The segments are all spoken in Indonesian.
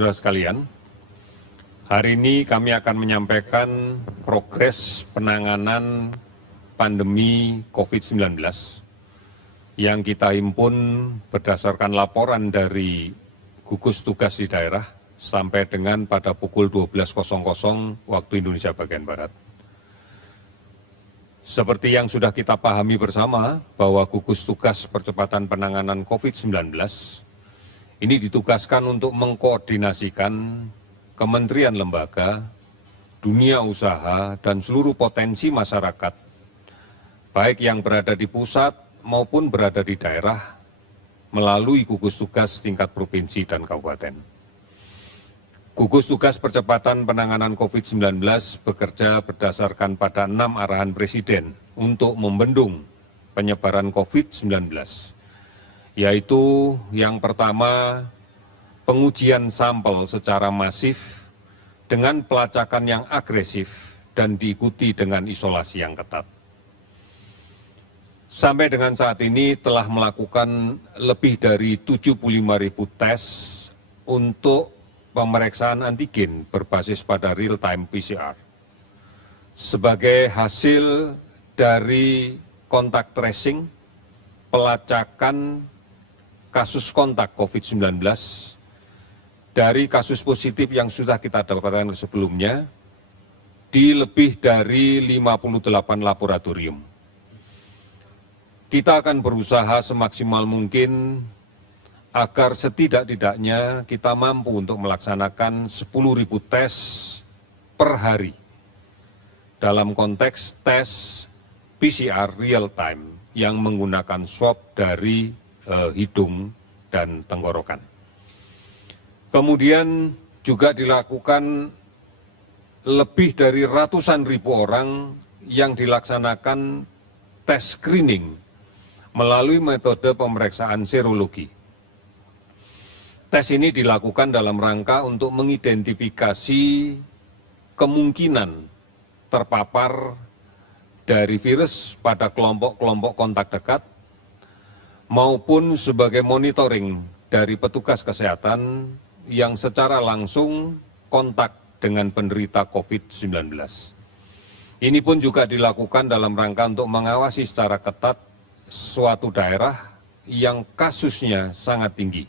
saudara-saudara sekalian, hari ini kami akan menyampaikan progres penanganan pandemi COVID-19 yang kita himpun berdasarkan laporan dari gugus tugas di daerah sampai dengan pada pukul 12.00 waktu Indonesia bagian Barat. Seperti yang sudah kita pahami bersama bahwa gugus tugas percepatan penanganan COVID-19 ini ditugaskan untuk mengkoordinasikan kementerian lembaga, dunia usaha, dan seluruh potensi masyarakat, baik yang berada di pusat maupun berada di daerah, melalui gugus tugas tingkat provinsi dan kabupaten. Gugus tugas percepatan penanganan COVID-19 bekerja berdasarkan pada 6 arahan Presiden untuk membendung penyebaran COVID-19, yaitu yang pertama, pengujian sampel secara masif dengan pelacakan yang agresif dan diikuti dengan isolasi yang ketat. Sampai dengan saat ini telah melakukan lebih dari 75.000 tes untuk pemeriksaan antigen berbasis pada real-time PCR. Sebagai hasil dari kontak tracing, pelacakan kasus kontak COVID-19 dari kasus positif yang sudah kita dapatkan sebelumnya di lebih dari 58 laboratorium. Kita akan berusaha semaksimal mungkin agar setidak-tidaknya kita mampu untuk melaksanakan 10.000 tes per hari dalam konteks tes PCR real time yang menggunakan swab dari hidung dan tenggorokan. Kemudian juga dilakukan lebih dari ratusan ribu orang yang dilaksanakan tes screening melalui metode pemeriksaan serologi. Tes ini dilakukan dalam rangka untuk mengidentifikasi kemungkinan terpapar dari virus pada kelompok-kelompok kontak dekat maupun sebagai monitoring dari petugas kesehatan yang secara langsung kontak dengan penderita COVID-19. Ini pun juga dilakukan dalam rangka untuk mengawasi secara ketat suatu daerah yang kasusnya sangat tinggi.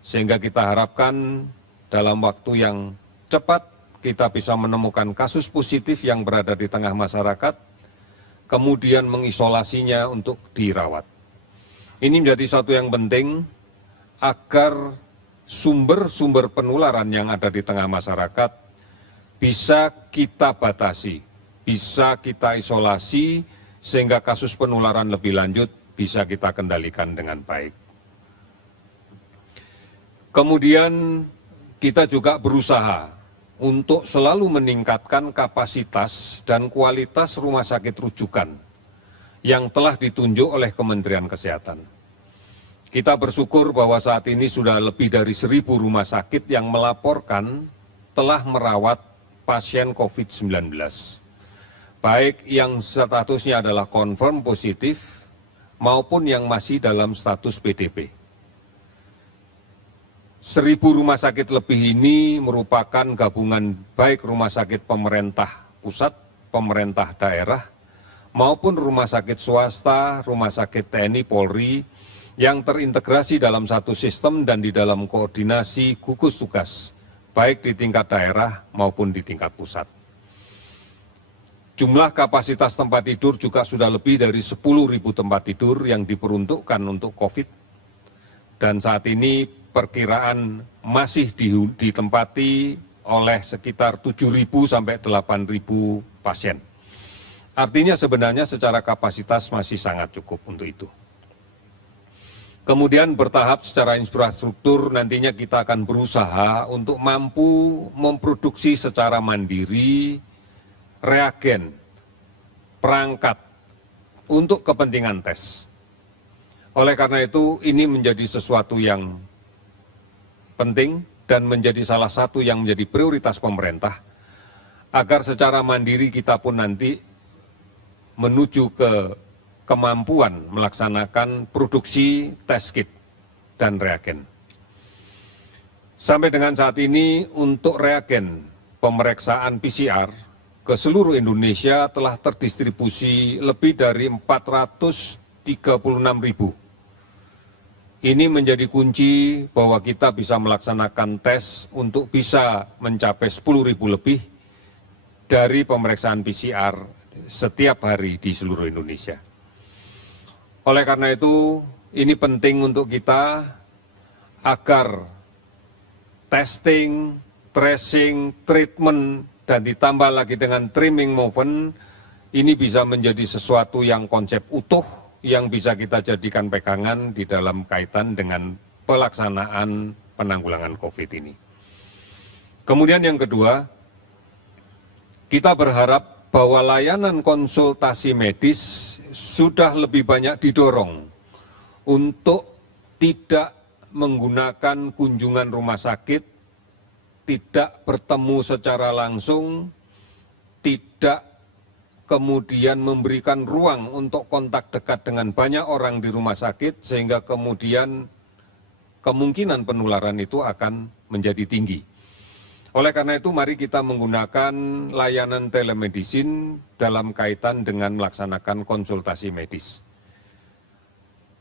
Sehingga kita harapkan dalam waktu yang cepat kita bisa menemukan kasus positif yang berada di tengah masyarakat, kemudian mengisolasinya untuk dirawat. Ini menjadi satu yang penting agar sumber-sumber penularan yang ada di tengah masyarakat bisa kita batasi, bisa kita isolasi, sehingga kasus penularan lebih lanjut bisa kita kendalikan dengan baik. Kemudian kita juga berusaha untuk selalu meningkatkan kapasitas dan kualitas rumah sakit rujukan yang telah ditunjuk oleh Kementerian Kesehatan. Kita bersyukur bahwa saat ini sudah lebih dari 1.000 rumah sakit yang melaporkan telah merawat pasien COVID-19. Baik yang statusnya adalah confirm positif maupun yang masih dalam status PDP. 1.000 rumah sakit lebih ini merupakan gabungan baik rumah sakit pemerintah pusat, pemerintah daerah, maupun rumah sakit swasta, rumah sakit TNI Polri yang terintegrasi dalam satu sistem dan di dalam koordinasi gugus tugas, baik di tingkat daerah maupun di tingkat pusat. Jumlah kapasitas tempat tidur juga sudah lebih dari 10.000 tempat tidur yang diperuntukkan untuk COVID. Dan saat ini perkiraan masih ditempati oleh sekitar 7.000 sampai 8.000 pasien. Artinya sebenarnya secara kapasitas masih sangat cukup untuk itu. Kemudian bertahap secara infrastruktur nantinya kita akan berusaha untuk mampu memproduksi secara mandiri reagen, perangkat untuk kepentingan tes. Oleh karena itu, ini menjadi sesuatu yang penting dan menjadi salah satu yang menjadi prioritas pemerintah, agar secara mandiri kita pun nanti menuju ke kemampuan melaksanakan produksi tes kit dan reagen. Sampai dengan saat ini untuk reagen pemeriksaan PCR ke seluruh Indonesia telah terdistribusi lebih dari 436.000. Ini menjadi kunci bahwa kita bisa melaksanakan tes untuk bisa mencapai 10.000 lebih dari pemeriksaan PCR setiap hari di seluruh Indonesia. Oleh karena itu, ini penting untuk kita agar testing, tracing, treatment, dan ditambah lagi dengan trimming movement, ini bisa menjadi sesuatu yang konsep utuh yang bisa kita jadikan pegangan di dalam kaitan dengan pelaksanaan penanggulangan COVID ini. Kemudian yang kedua, kita berharap bahwa layanan konsultasi medis sudah lebih banyak didorong untuk tidak menggunakan kunjungan rumah sakit, tidak bertemu secara langsung, tidak kemudian memberikan ruang untuk kontak dekat dengan banyak orang di rumah sakit, sehingga kemudian kemungkinan penularan itu akan menjadi tinggi. Oleh karena itu, mari kita menggunakan layanan telemedicine dalam kaitan dengan melaksanakan konsultasi medis.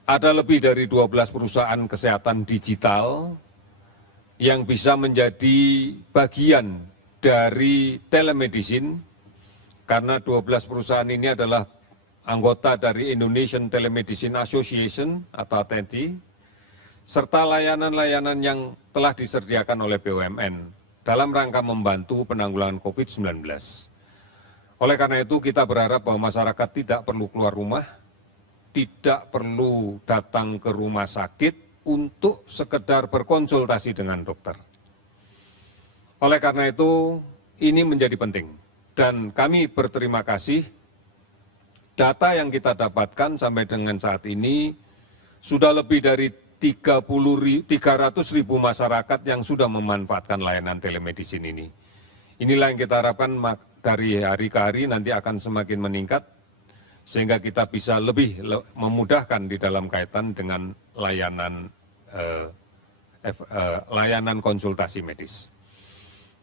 Ada lebih dari 12 perusahaan kesehatan digital yang bisa menjadi bagian dari telemedicine, karena 12 perusahaan ini adalah anggota dari Indonesian Telemedicine Association atau ATEDI, serta layanan-layanan yang telah disediakan oleh BUMN dalam rangka membantu penanggulangan COVID-19. Oleh karena itu, kita berharap bahwa masyarakat tidak perlu keluar rumah, tidak perlu datang ke rumah sakit untuk sekedar berkonsultasi dengan dokter. Oleh karena itu, ini menjadi penting. Dan kami berterima kasih, data yang kita dapatkan sampai dengan saat ini sudah lebih dari 300.000 masyarakat yang sudah memanfaatkan layanan telemedicine ini. Inilah yang kita harapkan dari hari ke hari nanti akan semakin meningkat, sehingga kita bisa lebih memudahkan di dalam kaitan dengan layanan konsultasi medis.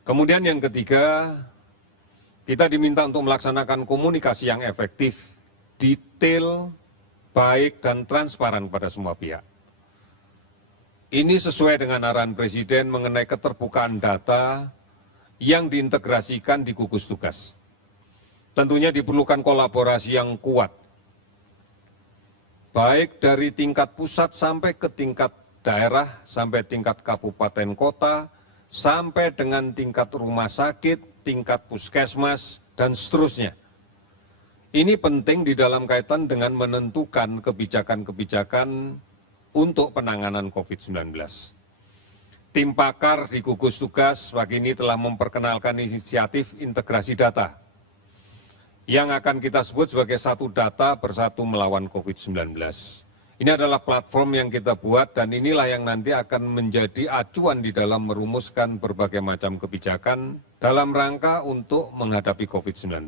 Kemudian yang ketiga, kita diminta untuk melaksanakan komunikasi yang efektif, detail, baik, dan transparan kepada semua pihak. Ini sesuai dengan arahan Presiden mengenai keterbukaan data yang diintegrasikan di gugus tugas. Tentunya diperlukan kolaborasi yang kuat, baik dari tingkat pusat sampai ke tingkat daerah, sampai tingkat kabupaten kota, sampai dengan tingkat rumah sakit, tingkat puskesmas, dan seterusnya. Ini penting di dalam kaitan dengan menentukan kebijakan-kebijakan untuk penanganan COVID-19. Tim pakar di gugus tugas pagi ini telah memperkenalkan inisiatif integrasi data yang akan kita sebut sebagai satu data bersatu melawan COVID-19. Ini adalah platform yang kita buat dan inilah yang nanti akan menjadi acuan di dalam merumuskan berbagai macam kebijakan dalam rangka untuk menghadapi COVID-19.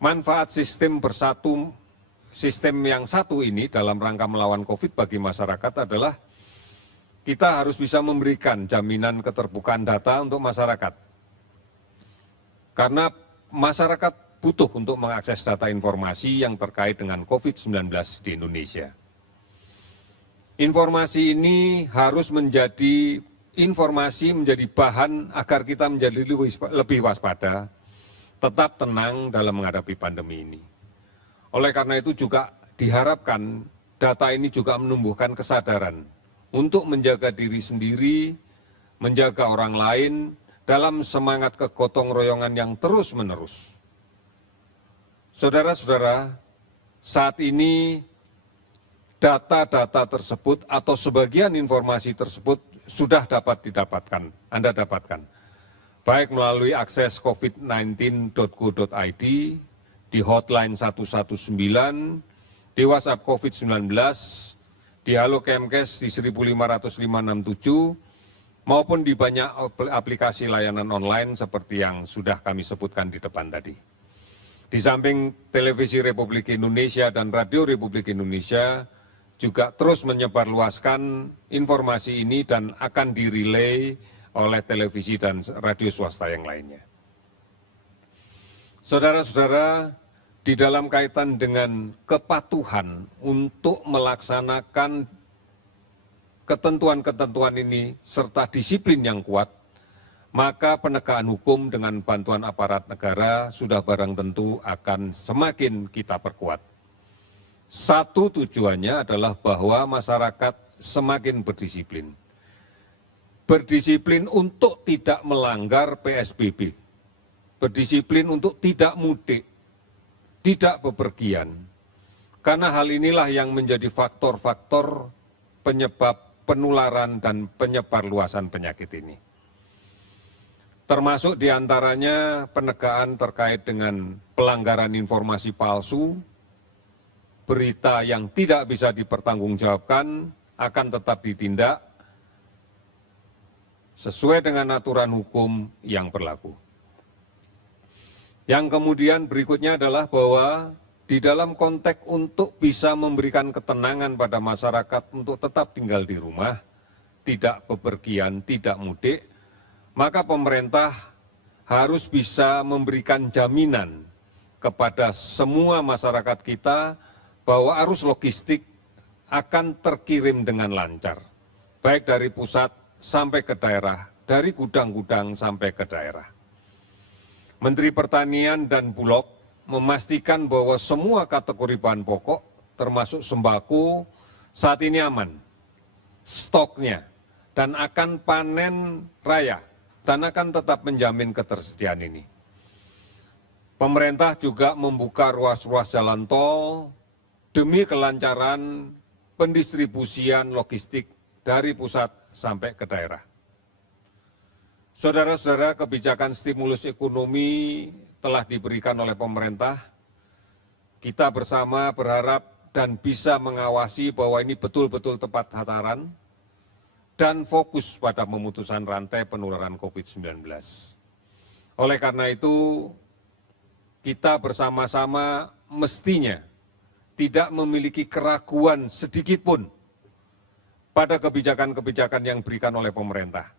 Manfaat sistem yang satu ini dalam rangka melawan COVID bagi masyarakat adalah kita harus bisa memberikan jaminan keterbukaan data untuk masyarakat. Karena masyarakat butuh untuk mengakses data informasi yang terkait dengan COVID-19 di Indonesia. Informasi ini harus menjadi bahan agar kita menjadi lebih waspada, tetap tenang dalam menghadapi pandemi ini. Oleh karena itu juga diharapkan data ini juga menumbuhkan kesadaran untuk menjaga diri sendiri, menjaga orang lain dalam semangat kegotong royongan yang terus-menerus. Saudara-saudara, saat ini data-data tersebut atau sebagian informasi tersebut sudah dapat Anda dapatkan, baik melalui akses covid19.go.id, di hotline 119, di WhatsApp COVID-19, di Halo Kemkes di 1550567, maupun di banyak aplikasi layanan online seperti yang sudah kami sebutkan di depan tadi. Di samping Televisi Republik Indonesia dan Radio Republik Indonesia, juga terus menyebarluaskan informasi ini dan akan dirilai oleh televisi dan radio swasta yang lainnya. Saudara-saudara, di dalam kaitan dengan kepatuhan untuk melaksanakan ketentuan-ketentuan ini serta disiplin yang kuat, maka penegakan hukum dengan bantuan aparat negara sudah barang tentu akan semakin kita perkuat. Satu tujuannya adalah bahwa masyarakat semakin berdisiplin. Berdisiplin untuk tidak melanggar PSBB. Berdisiplin untuk tidak mudik, tidak bepergian. Karena hal inilah yang menjadi faktor-faktor penyebab penularan dan penyebarluasan penyakit ini. Termasuk diantaranya penegakan terkait dengan pelanggaran informasi palsu, berita yang tidak bisa dipertanggungjawabkan akan tetap ditindak sesuai dengan aturan hukum yang berlaku. Yang kemudian berikutnya adalah bahwa di dalam konteks untuk bisa memberikan ketenangan pada masyarakat untuk tetap tinggal di rumah, tidak bepergian, tidak mudik, maka pemerintah harus bisa memberikan jaminan kepada semua masyarakat kita bahwa arus logistik akan terkirim dengan lancar, baik dari pusat sampai ke daerah, dari gudang-gudang sampai ke daerah. Menteri Pertanian dan Bulog memastikan bahwa semua kategori bahan pokok, termasuk sembako, saat ini aman, stoknya, dan akan panen raya, dan akan tetap menjamin ketersediaan ini. Pemerintah juga membuka ruas-ruas jalan tol, demi kelancaran pendistribusian logistik dari pusat sampai ke daerah. Saudara-saudara, kebijakan stimulus ekonomi telah diberikan oleh pemerintah. Kita bersama berharap dan bisa mengawasi bahwa ini betul-betul tepat sasaran dan fokus pada pemutusan rantai penularan COVID-19. Oleh karena itu, kita bersama-sama mestinya tidak memiliki keraguan sedikitpun pada kebijakan-kebijakan yang diberikan oleh pemerintah,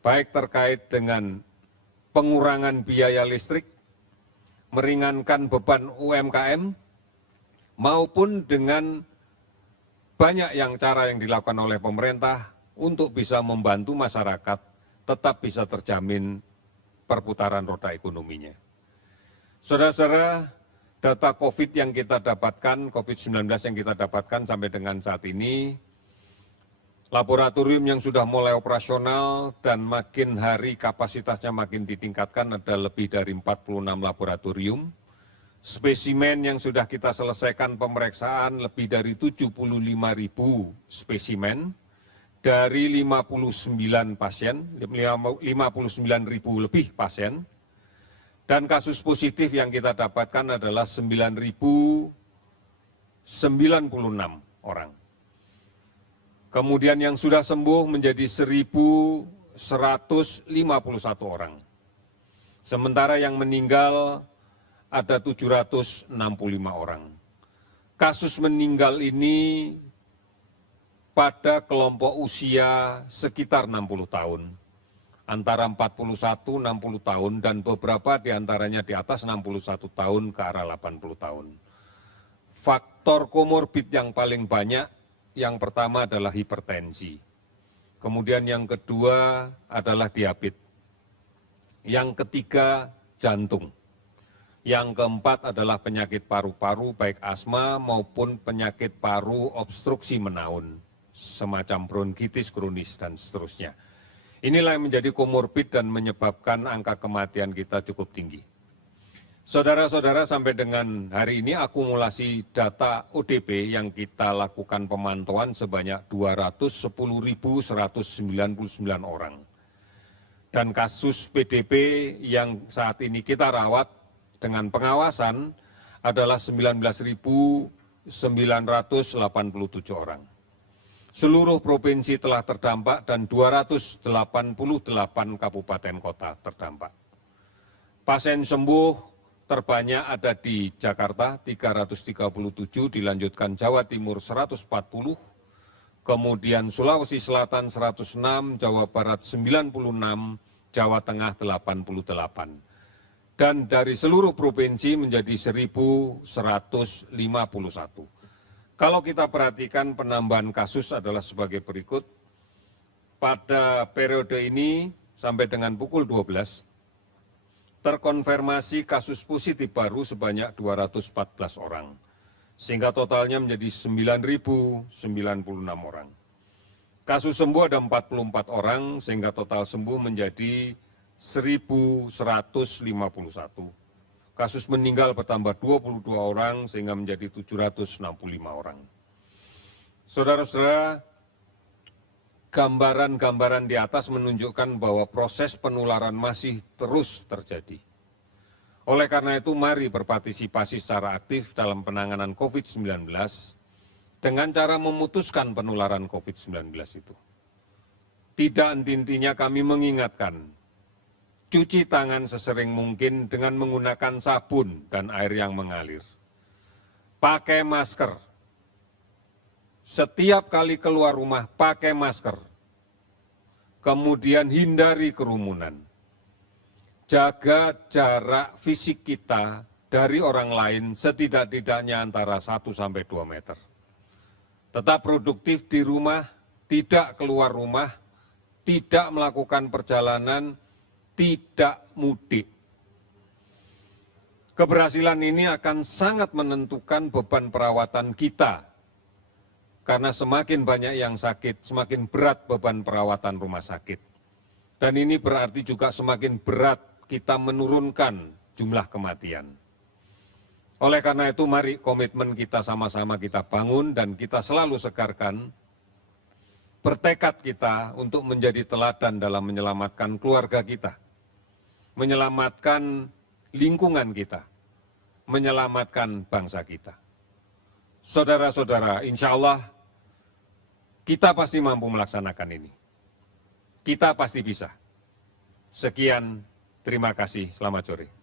baik terkait dengan pengurangan biaya listrik, meringankan beban UMKM, maupun dengan banyak cara yang dilakukan oleh pemerintah untuk bisa membantu masyarakat tetap bisa terjamin perputaran roda ekonominya. Saudara-saudara, data COVID yang kita dapatkan, COVID-19 yang kita dapatkan sampai dengan saat ini, laboratorium yang sudah mulai operasional dan makin hari kapasitasnya makin ditingkatkan ada lebih dari 46 laboratorium. Spesimen yang sudah kita selesaikan pemeriksaan lebih dari 75.000 spesimen dari 59 pasien, 59.000 lebih pasien. Dan kasus positif yang kita dapatkan adalah 9.096 orang. Kemudian yang sudah sembuh menjadi 1.151 orang. Sementara yang meninggal ada 765 orang. Kasus meninggal ini pada kelompok usia sekitar 60 tahun. Antara 41-60 tahun dan beberapa diantaranya di atas 61 tahun ke arah 80 tahun. Faktor komorbid yang paling banyak, yang pertama adalah hipertensi. Kemudian yang kedua adalah diabetes. Yang ketiga jantung. Yang keempat adalah penyakit paru-paru baik asma maupun penyakit paru obstruksi menaun, semacam bronkitis kronis dan seterusnya. Inilah yang menjadi komorbid dan menyebabkan angka kematian kita cukup tinggi. Saudara-saudara, sampai dengan hari ini akumulasi data ODP yang kita lakukan pemantauan sebanyak 210.199 orang. Dan kasus PDP yang saat ini kita rawat dengan pengawasan adalah 19.987 orang. Seluruh provinsi telah terdampak dan 288 kabupaten kota terdampak. Pasien sembuh terbanyak ada di Jakarta 337, dilanjutkan Jawa Timur 140, kemudian Sulawesi Selatan 106, Jawa Barat 96, Jawa Tengah 88. Dan dari seluruh provinsi menjadi 1.151. Kalau kita perhatikan penambahan kasus adalah sebagai berikut. Pada periode ini sampai dengan pukul 12, terkonfirmasi kasus positif baru sebanyak 214 orang, sehingga totalnya menjadi 9.096 orang. Kasus sembuh ada 44 orang, sehingga total sembuh menjadi 1.151. Kasus meninggal bertambah 22 orang, sehingga menjadi 765 orang. Saudara-saudara, gambaran-gambaran di atas menunjukkan bahwa proses penularan masih terus terjadi. Oleh karena itu, mari berpartisipasi secara aktif dalam penanganan COVID-19 dengan cara memutuskan penularan COVID-19 itu. Tidak henti-hentinya kami mengingatkan, cuci tangan sesering mungkin dengan menggunakan sabun dan air yang mengalir. Pakai masker. Setiap kali keluar rumah, pakai masker. Kemudian hindari kerumunan. Jaga jarak fisik kita dari orang lain setidak-tidaknya antara 1 sampai 2 meter. Tetap produktif di rumah, tidak keluar rumah, tidak melakukan perjalanan, tidak mudik. Keberhasilan ini akan sangat menentukan beban perawatan kita. Karena semakin banyak yang sakit, semakin berat beban perawatan rumah sakit. Dan ini berarti juga semakin berat kita menurunkan jumlah kematian. Oleh karena itu, mari komitmen kita sama-sama kita bangun dan kita selalu segarkan. Bertekad kita untuk menjadi teladan dalam menyelamatkan keluarga kita, menyelamatkan lingkungan kita, menyelamatkan bangsa kita. Saudara-saudara, insya Allah kita pasti mampu melaksanakan ini. Kita pasti bisa. Sekian, terima kasih, selamat sore.